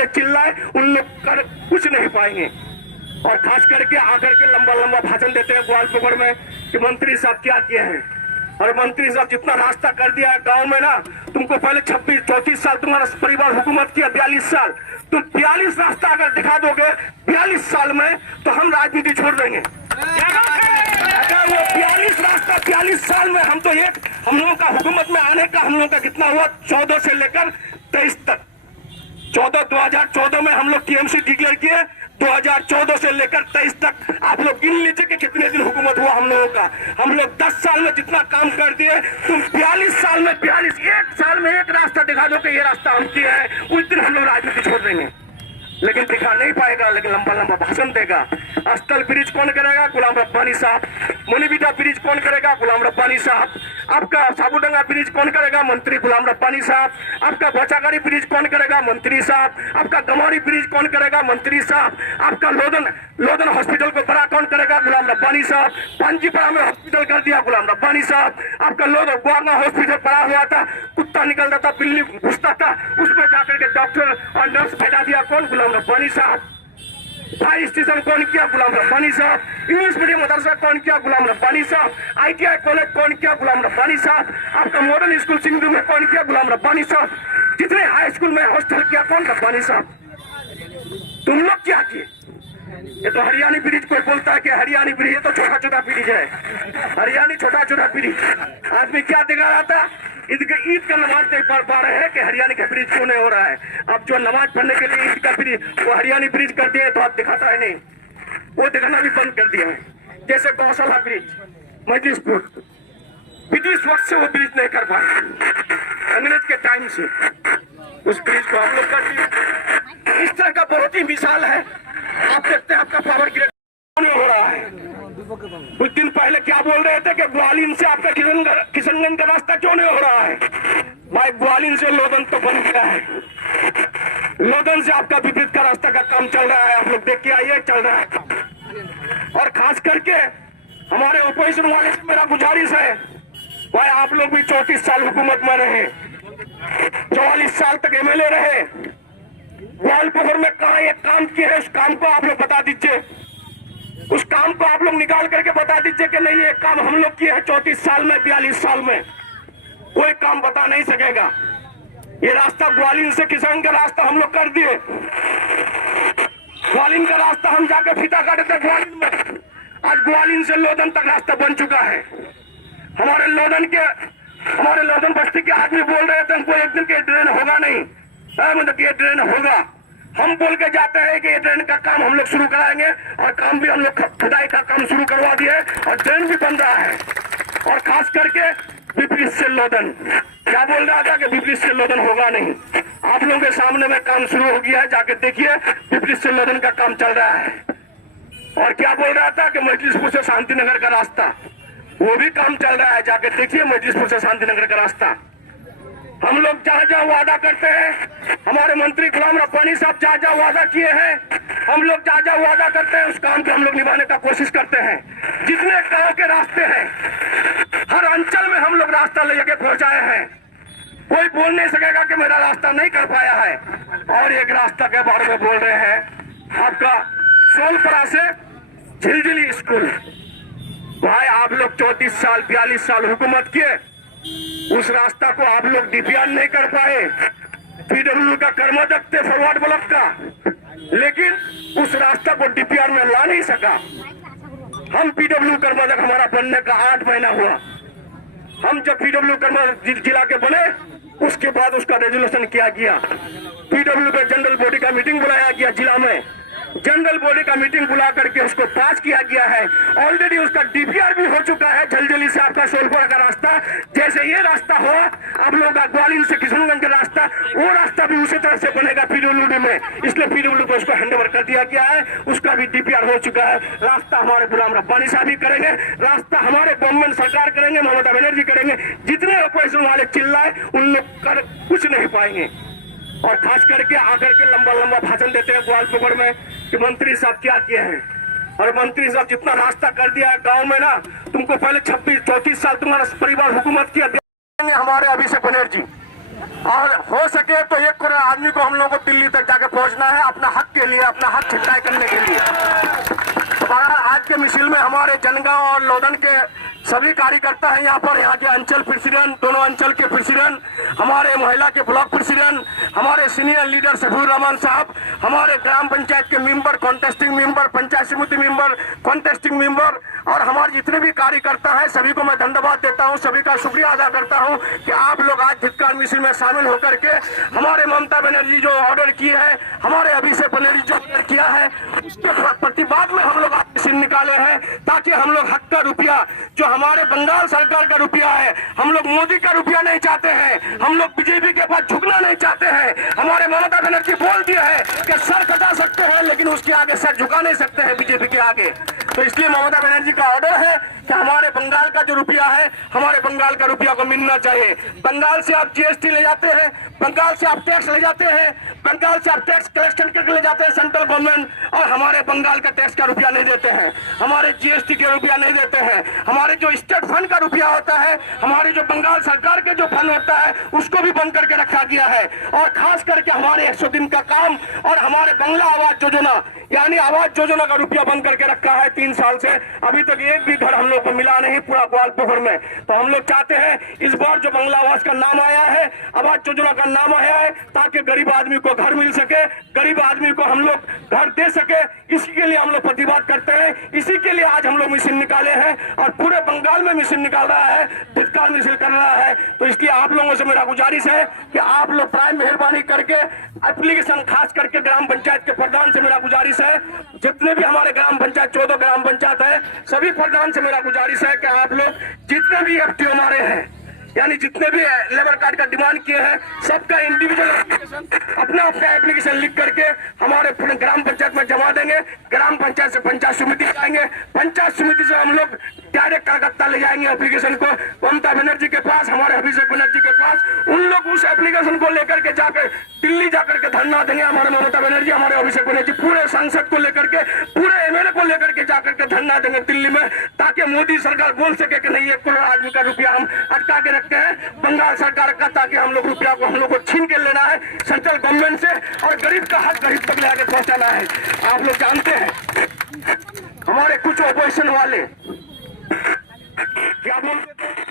वाले चिल्लाए उन लोग कर कुछ नहीं पाएंगे। और खास करके आकर के लंबा लंबा भाषण देते हैं ग्वालपोखर में कि मंत्री साहब क्या किए हैं। और मंत्री साहब जितना रास्ता कर दिया है गांव में ना, तुमको पहले 26-34 साल तुम्हारा परिवार हुकूमत किया, 42 साल, तुम 42 रास्ता अगर दिखा दोगे 42 साल में तो हम राजनीति छोड़ देंगे। अगर वो 42 रास्ता 42 साल में हम तो हम लोगों का हुकूमत में आने का हम लोगों का कितना हुआ 14 से लेकर 23 तक। 2014 में हम लोग टीएमसी डिक्लेयर किए, 2014 से लेकर 23 तक आप लोग गिन लीजिए कि कितने दिन हुकूमत हुआ हम लोगों का। हम लोग 10 साल में जितना काम कर दिए, तुम 42 साल में 42 एक साल में एक रास्ता दिखा दो कि ये रास्ता हम किया है, उस दिन हम लोग राजनीति छोड़ देंगे। लेकिन दिखा नहीं पाएगा, लेकिन लंबा लंबा भाषण देगा। अस्टल ब्रिज कौन करेगा? गुलाम रब्बानी साहब। मुनीबिटा ब्रिज कौन करेगा? गुलाम रब्बानी साहब। आपका साबुडंगा ब्रिज कौन करेगा? मंत्री गुलाम रब्बानी साहब। आपका बोचागाड़ी ब्रिज कौन करेगा? मंत्री साहब। आपका गमौरी ब्रिज कौन करेगा? मंत्री साहब। आपका लोधन हॉस्पिटल को बड़ा कौन करेगा? गुलाम रब्बानी साहब। पांजीपरा में हॉस्पिटल कर दिया गुलाम रब्बानी साहब। आपका गोवाना हॉस्पिटल बड़ा हुआ था, कुत्ता निकल रहा था, बिल्ली घुसता था, उसमें जाकर के डॉक्टर और नर्स फैला दिया कौन? गुलाम रब्बानी साहब। फायर स्टेशन कौन किया? गुलाम रब्बानी साहब। इंग्लिश मीडियम मदरसा कौन किया? गुलाम रब्बानी साहब। ITI कॉलेज कौन किया? गुलाम रब्बानी साहब। आपका मॉडर्न स्कूल सिंधु में कौन किया? गुलाम रब्बानी साहब। जितने हाई स्कूल में हॉस्टल किया कौन? रब्बानी साहब। तुम लोग क्या किए? ये तो हरियाणी ब्रिज कोई बोलता है कि हरियाणी ब्रिज, ये तो छोटा छोटा ब्रिज है, हरियाणी छोटा छोटा ब्रिज। आदमी क्या दिखा रहा था? ईद का नमाज नहीं पढ़ पा रहे हैं कि हरियाणी का ब्रिज क्यों नहीं हो रहा है। अब जो नमाज पढ़ने के लिए ईद का ब्रिज वो हरियाणी ब्रिज कर दिए तो आप दिखाता है नहीं, वो दिखाना भी बंद कर दिया है। जैसे गौशाला ब्रिज, मजलिसपुर, ब्रिटिश वक्त से वो ब्रिज नहीं कर पाए, अंग्रेज के टाइम से उस ब्रिज को हम लोग कर दिए। इस तरह का बहुत ही मिसाल है। आप देखते हैं आपका पावर ग्रेड हो रहा है। कुछ दिन पहले क्या बोल रहे थे कि ग्वालियर से आपका किशनगंज का रास्ता क्यों नहीं हो रहा है? भाई ग्वालियर से लोधन तो बन गया है, लोधन से आपका विपरीत का रास्ता का काम चल रहा है, आप लोग देख के आइए, चल रहा है। और खास करके हमारे अपोजिशन वाले से मेरा गुजारिश है, भाई आप लोग भी 34 साल हुकूमत में रहे, 44 साल तक MLA रहे, ग्वालपोखर में कहा एक काम किया है, उस काम को आप लोग बता दीजिए, उस काम को आप लोग निकाल करके बता दीजिए कि नहीं ये काम हम लोग किए हैं 34 साल में, 42 साल में। कोई काम बता नहीं सकेगा। ये रास्ता ग्वालियर से किसान का रास्ता हम लोग कर दिए, ग्वालियर का रास्ता हम जाके फीता काटे थे ग्वालियर में, आज ग्वालियर से लोधन तक रास्ता बन चुका है। हमारे लोधन बस्ती के आदमी बोल रहे थे हमको एक दिन के ड्रेन होगा नहीं, मतलब ये ड्रेन होगा। हम बोल के जाते हैं कि ये ड्रेन का काम हम लोग शुरू कराएंगे, और काम भी हम लोग खुदाई का काम शुरू करवा दिए और ड्रेन भी बन रहा है। और खास करके विपरीत से लोधन क्या बोल रहा था कि विपरीत से लोधन होगा नहीं, आप लोगों के सामने में काम शुरू हो गया है, जाके देखिए विपरीत से लोधन का काम चल रहा है। और क्या बोल रहा था कि मजलिसपुर से शांतिनगर का रास्ता, वो भी काम चल रहा है, जाके देखिए मजलिसपुर से शांतिनगर का रास्ता। हम लोग जहाँ जहाँ वादा करते हैं, हमारे मंत्री गुलाम रब्बानी साहब जहाँ जहाँ वादा किए हैं, हम लोग जहाँ जहाँ वादा करते हैं उस काम को हम लोग निभाने का कोशिश करते हैं। जितने गांव के रास्ते हैं, हर अंचल में हम लोग रास्ता लेके पहुंचाए हैं। कोई बोल नहीं सकेगा कि मेरा रास्ता नहीं कर पाया है। और एक रास्ता के बारे में बोल रहे हैं, आपका सोलपरा से झिलझिली स्कूल। भाई आप लोग 34 साल 42 साल हुकूमत किए, उस रास्ता को आप लोग DPR नहीं कर पाए, PW का कर्मदक थे फॉरवर्ड ब्लॉक का, लेकिन उस रास्ता को DPR में ला नहीं सका। हम PW कर्मदक हमारा बनने का 8 महीना हुआ, हम जब PW कर्मदक जिला के बने उसके बाद उसका रेजोल्यूशन किया गया, PW के जनरल बॉडी का मीटिंग बुलाया गया जिला में, जनरल बॉडी का मीटिंग बुला करके उसको पास किया गया है। ऑलरेडी उसका DPR भी हो चुका है, झलझली से आपका सोलपुरा का रास्ता। जैसे ये रास्ता हो आप लोगों का ग्वालियर से किशनगंज का रास्ता, वो रास्ता भी उसी तरह से बनेगा PWD में, इसलिए PWD को उसको हैंडओवर कर दिया गया है, उसका भी DPR हो चुका है। रास्ता हमारे गुलाम रब्बानी साहब ही करेंगे, रास्ता हमारे गवर्नमेंट सरकार करेंगे, ममता बनर्जी करेंगे। जितने अपोजिशन वाले चिल्लाए उन लोग कर कुछ नहीं पाएंगे। और खास करके आकर के लंबा लंबा भाषण देते हैं ग्वालपोखर में कि मंत्री साहब क्या किए हैं। और मंत्री साहब जितना रास्ता कर दिया है गांव में ना, तुमको पहले 26-34 साल तुम्हारा परिवार हुकूमत किया, हमारे अभिषेक बनर्जी और हो सके तो 1 करोड़ आदमी को हम लोगों को दिल्ली तक जाके पहुंचना है अपना हक के लिए, अपना हक छिटाई करने के लिए। आज के मिছিল में हमारे जनगांव और लोधन के सभी कार्यकर्ता हैं यहाँ पर, यहाँ के अंचल प्रेसिडेंट, दोनों अंचल के प्रेसिडेंट, हमारे महिला के ब्लॉक प्रेसिडेंट, हमारे सीनियर लीडर सफीर रहमान साहब, हमारे ग्राम पंचायत के मेंबर, कॉन्टेस्टिंग मेंबर, पंचायत समिति मेंबर, कॉन्टेस्टिंग मेंबर और हमारे जितने भी कार्यकर्ता हैं सभी को मैं धन्यवाद देता हूं, सभी का शुक्रिया अदा करता हूं कि आप लोग आज धिक्कार मिছিল में शामिल होकर के हमारे ममता बनर्जी जो ऑर्डर की है, हमारे अभिषेक बनर्जी जो ऑर्डर किया है, उसके प्रतिवाद में हम लोग आज मिছিল निकाले हैं ताकि हम लोग हक का रुपया जो हमारे बंगाल सरकार का रुपया है, हम लोग मोदी का रुपया नहीं चाहते हैं, हम लोग बीजेपी के पास झुकना नहीं चाहते हैं। हमारे ममता बनर्जी बोल दिया है कि सर कटा सकते हैं लेकिन उसके आगे सर झुका नहीं सकते हैं बीजेपी के आगे। तो इसलिए ममता बनर्जी का ऑर्डर है कि हमारे बंगाल का जो रुपया है, हमारे बंगाल का रुपया को मिलना चाहिए। बंगाल से आप जीएसटी ले जाते हैं, बंगाल से आप टैक्स ले जाते हैं, बंगाल से आप टैक्स कलेक्शन करके ले जाते हैं सेंट्रल गवर्नमेंट, और हमारे बंगाल का टैक्स का रुपया नहीं देते हैं, हमारे जीएसटी के रुपया नहीं देते हैं, हमारे जो स्टेट फंड का रुपया होता है, हमारी जो बंगाल सरकार के जो फंड होता है उसको भी बंद करके रखा गया है। और खास करके हमारे 100 दिन का काम और हमारे बंगला आवास योजना यानी आवास योजना का रुपया बंद करके रखा है 3 साल से, अभी तक एक भी घर हम लोग को मिला नहीं पूरा ग्वालपोखर में। तो हम लोग चाहते हैं इस बार जो बंगला आवास का नाम आया है, आवास योजना का नाम आया है, ताकि गरीब आदमी को घर मिल सके, गरीब आदमी को हम लोग घर दे सके, इसी के लिए हम लोग प्रतिवाद करते हैं। इसी के लिए आज हम लोग मिছিল निकाले हैं और पूरे बंगाल में मिছিল निकाल रहा है, धिक्कार मिছিল कर रहा है। तो इसलिए आप लोगों से मेरा गुजारिश है कि आप लोग प्राय मेहरबानी करके एप्लीकेशन, खास करके ग्राम पंचायत के प्रधान से मेरा गुजारिश है, जितने भी हमारे ग्राम पंचायत 14 ग्राम पंचायत है, सभी प्रधान से मेरा गुजारिश है कि आप लोग जितने भी एफटीओ हमारे हैं यानी जितने भी लेबर कार्ड का डिमांड किए हैं सबका इंडिविजुअल अपना अपना एप्लीकेशन लिख करके हमारे ग्राम पंचायत में जमा देंगे। ग्राम पंचायत से पंचायत समिति जाएंगे, पंचायत समिति से हम लोग डायरेक्ट कागज ले जाएंगे एप्लीकेशन को ममता बनर्जी के पास, हमारे अभिषेक बनर्जी के पास। उन लोग उस एप्लीकेशन को लेकर के जाकर दिल्ली जाकर के धरना देंगे, हमारे ममता बनर्जी, हमारे अभिषेक बनर्जी पूरे सांसद को लेकर के, पूरे एमएलए को लेकर के जाकर के धरना देंगे दिल्ली में, ताकि मोदी सरकार बोल सके कि नहीं 1 करोड़ आदमी का रुपया हम अटका के रखते हैं बंगाल सरकार का, ताकि हम लोग रुपया को हम लोग को छीन के लेना है सेंट्रल गवर्नमेंट से और गरीब का हक गरीब तक ले आके पहुंचाना है। आप लोग जानते हैं हमारे कुछ ऑपोजिशन वाले क्या बोलते थे